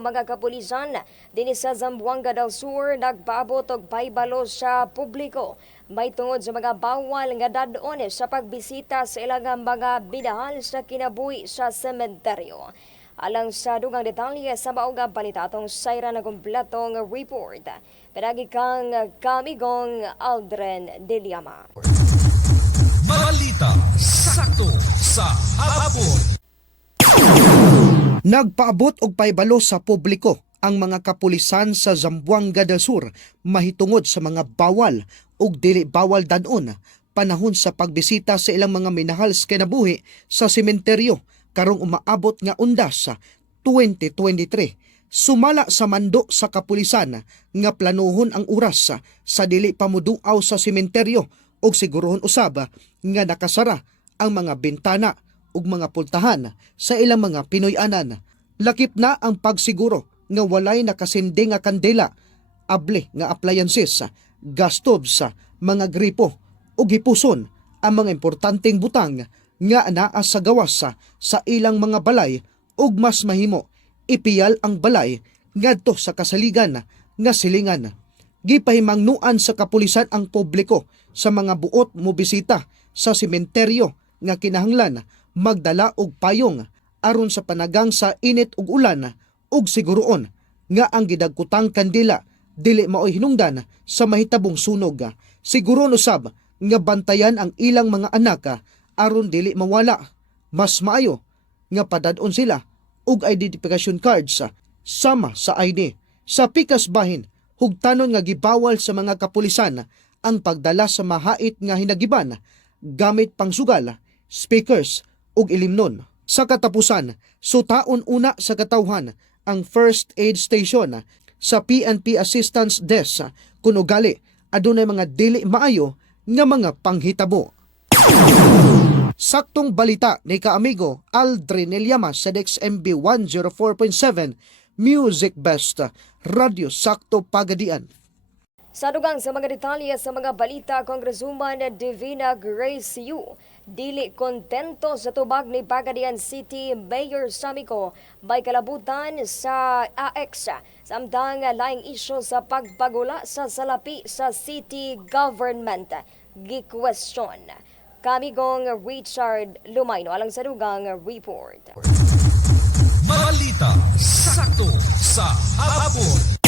Mga kapulisan dinhi sa Zamboanga del Sur nagpaabot og paybalo sa publiko may tungod sa mga bawal nga dadon sa pagbisita sa ilang mga binahal sa kinabuhi sa sementeryo. Alang sa dugang detalye sa maong balita atong sayra na kumpletong report. Pinagi kang kamigong Aldren Deliama. Balita sakto sa hapon. Nagpaabot og paybalo sa publiko ang mga kapulisan sa Zamboanga del Sur mahitungod sa mga bawal ug dili bawal danon panahon sa pagbisita sa ilang mga minahal sa kinabuhi sa sementeryo karong umaabot nga undas sa 2023 sumala sa mando sa kapulisan nga planuhon ang oras sa dili pamuduaw sa sementeryo ug sigurohon usab nga nakasara ang mga bintana ug mga pultahan sa ilang mga Pinoy-anan. Lakip na ang pagsiguro nga walay nakasindi nga kandela, able nga appliances, gastob sa mga gripo ug gipuson ang mga importanteng butang nga anaa sa gawas sa ilang mga balay ug mas mahimo ipiyal ang balay ngadto sa kasaligan nga silingan. Gipahimangnuan sa kapulisan ang publiko sa mga buot mo bisita sa sementeryo nga kinahanglan magdala og payong aron sa panagang sa init ug ulan ug siguroon nga ang gidagkutang kandila dili maoy hinungdan sa mahitabong sunog. Siguro usab nga bantayan ang ilang mga anak aron dili mawala. Mas maayo nga padadon sila og identification cards sama sa ID. Sa pikas bahin, hugtanon nga gibawal sa mga kapulisan ang pagdala sa mahait nga hinagiban gamit pangsugal, speakers ug ilimnon. Sa katapusan, sutaon una sa katawhan ang first aid station sa PNP Assistance Desk kung ugali adunay mga dili maayo nga mga panghitabo. Saktong balita ni kaamigo Aldrin Eliama sa DexMB 104.7 Music Best Radio Sakto Pagadian. Sa dugang sa mga detalye sa mga balita, Congresswoman Divina Grace Yu, dili kontento sa tubag ni Pagadian City Mayor Samico may kalabutan sa AX samtang laing isyo sa pagpagula sa salapi sa city government. Gi-question. Kami gong Richard Lumayno alang sa dugang report. Balita sakto sa hapon.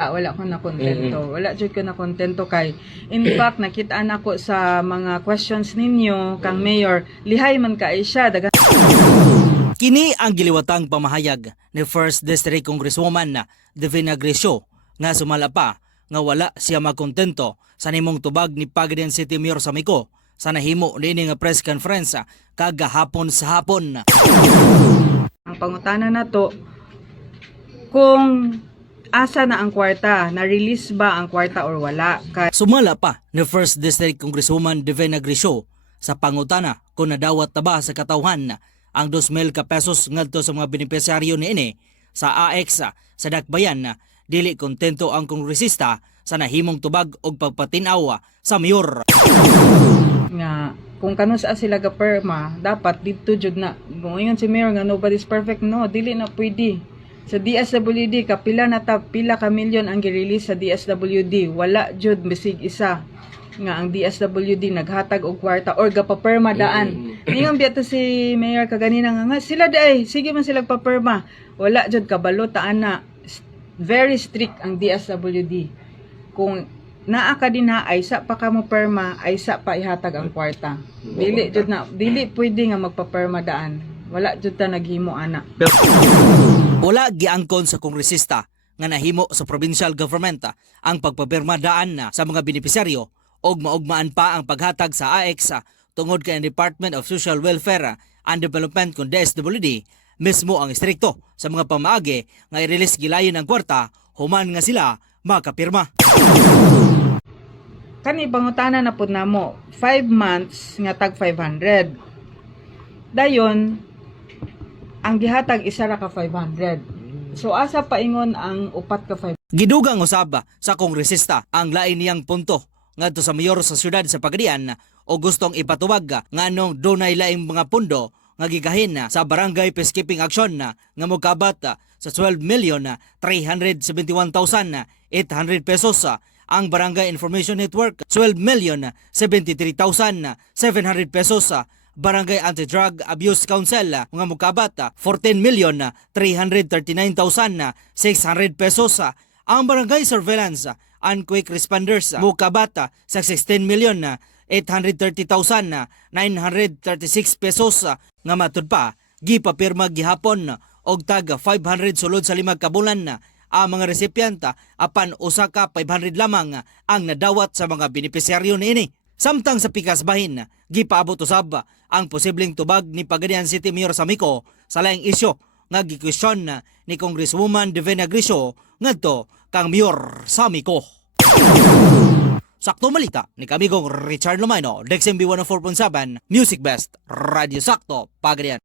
Ah, wala ko na kontento. Wala jud ko na kontento kay in fact nakita ako sa mga questions ninyo kang mayor lihay man kay siya daga Kini ang giliwatang pamahayag ni First District Congresswoman na Divina Gresio nga sumala pa nga wala siya magkontento sa nimong tubag ni Pagadian City Mayor Samico sa nahimo nini nga press conference ah, kagahapon sa hapon. ang pangutana na to kung asa na ang kwarta, na-release ba ang kwarta or wala. Kay Sumala pa ni First District Congresswoman Divina Gresio sa pangutana kung nadawat na ba sa katawhan ang 2,000 ka pesos ngadto sa mga benepisyaryo niini sa AX sa Dakbayan na dili kontento ang kongresista sa nahimong tubag og pagpatinaw sa mayor. nga kung kanus sa sila ga perma, dapat dito jud na. Moingon si mayor nga nobody's perfect no, dili na pwede. Sa DSWD kapila na ta pila ka milyon ang gi-release sa DSWD, wala jud bisig isa nga ang DSWD naghatag og kwarta or gapaperma daan. Ningon biya to si mayor kaganina nga, nga sila day, sige man sila paperma. Wala jud kabalo ta ana. Very strict ang DSWD. Kung naa ka din ha, ay sa pa ka mo perma, ay sa pa ihatag ang kwarta. Dili jud na, dili pwede nga magpaperma daan. Wala jud ta naghimo ana. Wala giangkon sa kongresista nga nahimo sa provincial government ah, ang pagpapirma daan na sa mga benepisyaryo og maugmaan pa ang paghatag sa AX ah, tungod kay Department of Social Welfare ah, and Development kung DSWD mismo ang istrikto sa mga pamaagi nga i-release gilayon ang kwarta human nga sila makapirma. Kani pangutana na pud namo, 5 months nga tag 500. Dayon ang gihatag isa ra ka 500. So asa paingon ang upat ka 500? Gidugang usab sa kongresista ang lain niyang punto ngadto sa mayor sa syudad sa Pagadian o gustong ipatuwag nga anong dunay laing mga pundo nga gigahin sa barangay peacekeeping action nga mokabat sa 12 million 371,800 pesos. Ang Barangay Information Network 12 million 73,700 pesos. Barangay Anti-Drug Abuse Council nga mukabat 14 million 339,600 pesos. Ang Barangay Surveillance and Quick Responders mukabat sa 16 million 830,936 pesos nga matud pa gipapirma gihapon og tag 500 sulod sa limag kabulan ang mga resipyanta apan usa ka 500 lamang ang nadawat sa mga benepisyaryo niini. Samtang sa pikas bahin, gipaabot usab ang posibleng tubag ni Pagadian City Mayor Samico sa laing isyo nga gikwestiyon ni Congresswoman Divina Grisho ngadto kang Mayor Samico. Sakto malita ni kamigong Richard Lumino, Dexemby 104.7, Music Best, Radio Sakto, Pagadian.